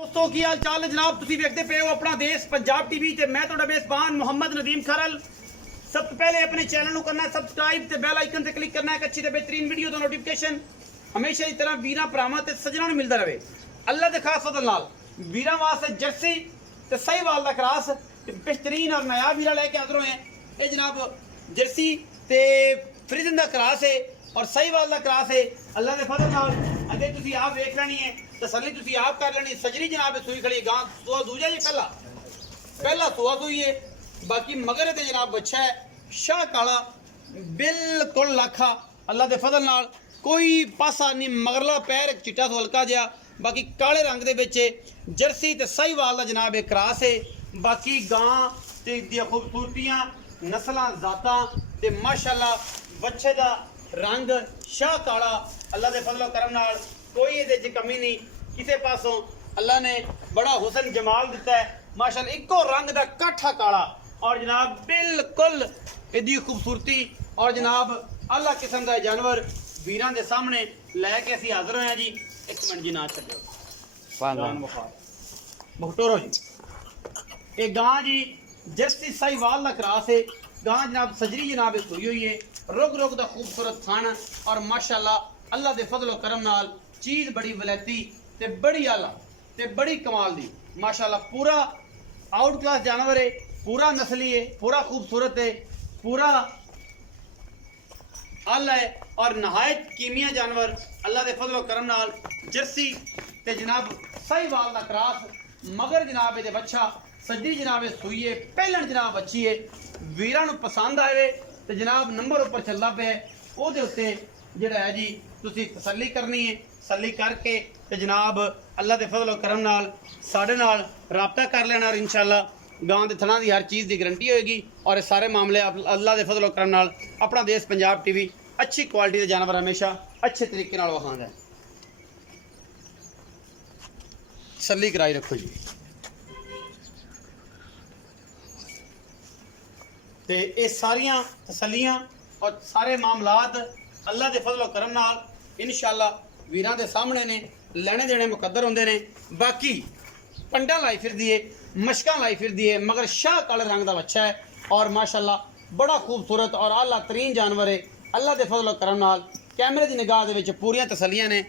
दोस्तों की हाल चाल है जनाब तुसी वेखते पे हो अपना देश पंजाब टीवी ते मैं तुहाडा मेज़बान मोहम्मद नदीम खरल। सब तो पहले अपने चैनल को करना सब्सक्राइब ते बेल आइकन ते क्लिक करना है अच्छी ते बेहतरीन वीडियो दा नोटिफिकेशन हमेशा की तरह वीरां भरावां ते सज्जनां नूं मिलदा रहे। अल्लाह दे खास फजल नाल वीरां वास्ते जर्सी ते साहिवाल दा क्रॉस बेहतरीन और नया वीरा लेके हाज़र होए हैं। ये जनाब जर्सी ते फ्रीजन दा क्रॉस है और साहिवाल दा क्रॉस है। अल्लाह दे फजल नाल अगे तुसी आप देख लेनी है तसल्ली तुसी आप कर लेनी। सजरी जनाब सूई खड़ी गां सुआ दूजा जी पहला सुआ सूई है बाकी मगर ते जनाब बच्चा है शाह काला बिल्कुल लाखा। अल्लाह दे फजल नाल कोई पासा नहीं मगरला पैर चिट्टा तो हल्का जिहा बाकी काले रंग दे विच जर्सी ते साहिवाल दा जनाब एक क्रॉस है। बाकी गां ते दी खूबसूरतियां नस्लां जातां ते माशाअल्लाह बच्चे दा रंग शाह काला। अल्लाह दे फजल करम नाल कोई इहदे च कमी नहीं किसी पासों। अल्लाह ने बड़ा हुसन जमाल दिता है माशाअल्लाह इको रंग दा काठा काला और जनाब बिल्कुल इहदी खूबसूरती और जनाब अल्लाह किस्म दा जानवर वीरां दे सामने लैके असीं हाज़र होए जी। एक मिनट जी ना छड्डियो मुखटोरो जी ये गां जी जर्सी साहिवाल दा क्रॉस है। गां जनाब सजरी जनाब सोई हुई है रुग रुग दा खूबसूरत खाना और माशाअल्लाह अल्लाह दे फजलो करम नाल चीज़ बड़ी वलैती ते बड़ी आला ते बड़ी कमाल दी माशाअल्लाह पूरा आउट क्लास जानवर है पूरा नस्ली है पूरा खूबसूरत है पूरा आला है और नहायत कीमिया जानवर। अल्लाह दे फजलो करम नाल जर्सी ते जनाब साहिवाल दा क्रॉस मगर जनाब ये बच्चा सज्जी जनाब सूई है पहलन जनाब अच्छी है वीरां नूं पसंद आए तो जनाब नंबर उपर चलता पे ओहदे उत्ते जिहड़ा है जी तुसी तसल्ली करनी है तसल्ली करके ते जनाब अल्लाह दे फजल करम नाल साडे नाल राबता कर लेना और इंशाअल्लाह गांव के थना की हर चीज़ की गारंटी होएगी और ये सारे मामले अल्लाह दे फजल करम नाल अपना देश पंजाब टीवी अच्छी क्वालिटी के जानवर हमेशा अच्छे तरीके नाल विखांदा है। तसल्ली कराई रखो जी ते ये सारियां तसलियां और सारे मामलात अल्लाह दे फजल करम नाल इंशाअल्लाह वीरां दे सामने ने लेने देने मुकद्दर होंदे ने। बाकी पंडा लाई फिरदी है मशकां लाई फिरदी है मगर शाह काले रंग का बच्चा है और माशाअल्लाह बड़ा खूबसूरत और आला तरीन जानवर है। अल्लाह दे फजल करम नाल कैमरे की निगाह दे विच पूरियां तसलियां ने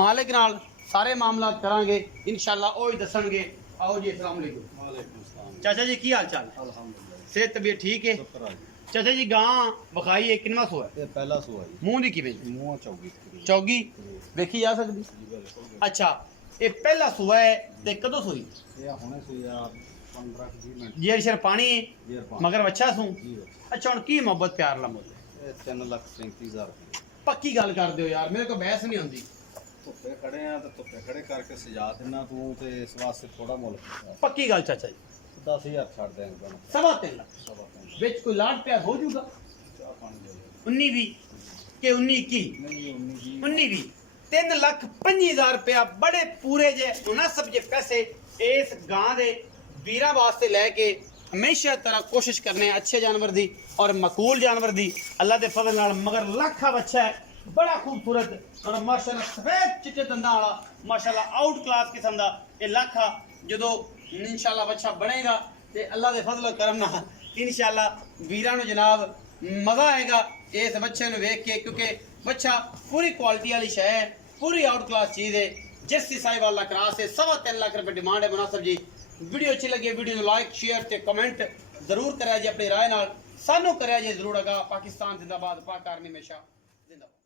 मालिक नाल सारे मामलात करांगे इंशाअल्लाह ओही दसणगे। आओ जी अस्सलाम वालेकुम। वालेकुम सलाम चाचा जी की हाल चाल? अल्हम्दुलिल्लाह सेहत तबीयत ठीक है चाचा जी। गां बखाई है किनवा सुआ है? पहला सुआ है। मुंह दी किवें? मुंह चौगी चौगी देखी जा सकदी? अच्छा ये पहला सुआ है ते कदों सोई? ये हुणे सोई 15-20 मिनट जेर शर पानी मगर अच्छा सू। अच्छा हुण की मोहब्बत प्यार ला मुल 3,37,000 पक्की गल कर दियो यार मेरे को बहस नहीं होंदी। धुप्पे खड़े हैं तो धुप्पे खड़े करके सजा देना तू ते इस वास्ते थोड़ा मुल पक्की गल चाचा जी 10,000 छड़ देंगे 3.5 लाख बिच कोई लाड प्यार हो जूगा 19-20 के 19-21 3,25,000 रुपया बड़े पूरे जे मुनासिब जे पैसे इस गां दे वीरां वास्ते लैके हमेशा तरह कोशिश करने अच्छे जानवर दी और मकूल जानवर दी अल्लाह दे फजल नाल मगर लाखा बच्चा है बड़ा खूबसूरत और माशाअल्लाह सफेद चिट्टे दंदां वाला माशाअल्लाह आउट क्लास किस्म दा ये लाखा जो इंशाअल्लाह बच्चा बनेगा ते अल्लाह दे फजल करम नाल इंशाअल्लाह वीरां नूं जनाब मज़ा आएगा इस बच्चे नूं वेख के क्योंकि बच्चा पूरी क्वालिटी वाली शय है पूरी आउट क्लास चीज़ है। जर्सी साहिवाल दा क्रॉस है 3.25 लाख रुपये डिमांड है मुनासिब जी। वीडियो अच्छी लगी वीडियो नूं लाइक शेयर ते कमेंट जरूर करें जी अपनी राय नाल सानू करें जी जरूर। अगा पाकिस्तान जिंदाबाद पाक आर्मी हमेशा जिंदाबाद।